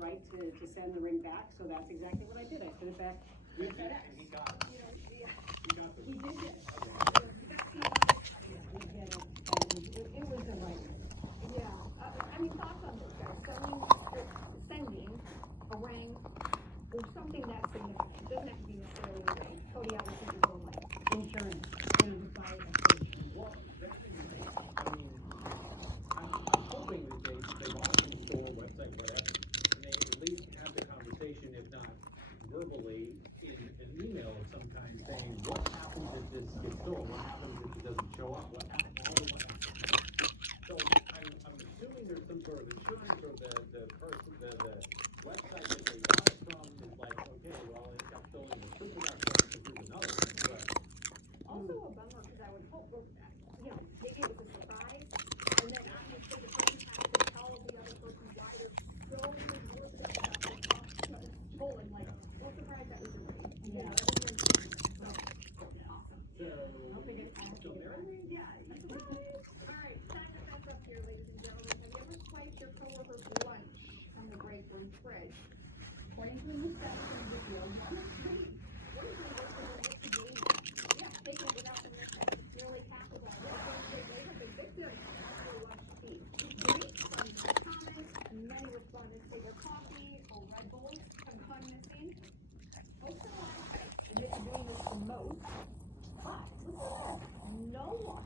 right, to send the ring back, so that's exactly what I did. I sent it back to FedEx. He got it. You know, yeah, He got the. he did it. We did it, and it was a right. Yeah, I mean, thoughts on this, guys, sending a ring or something that significant, it doesn't have to be necessarily a ring. Cody obviously is going like Insurance.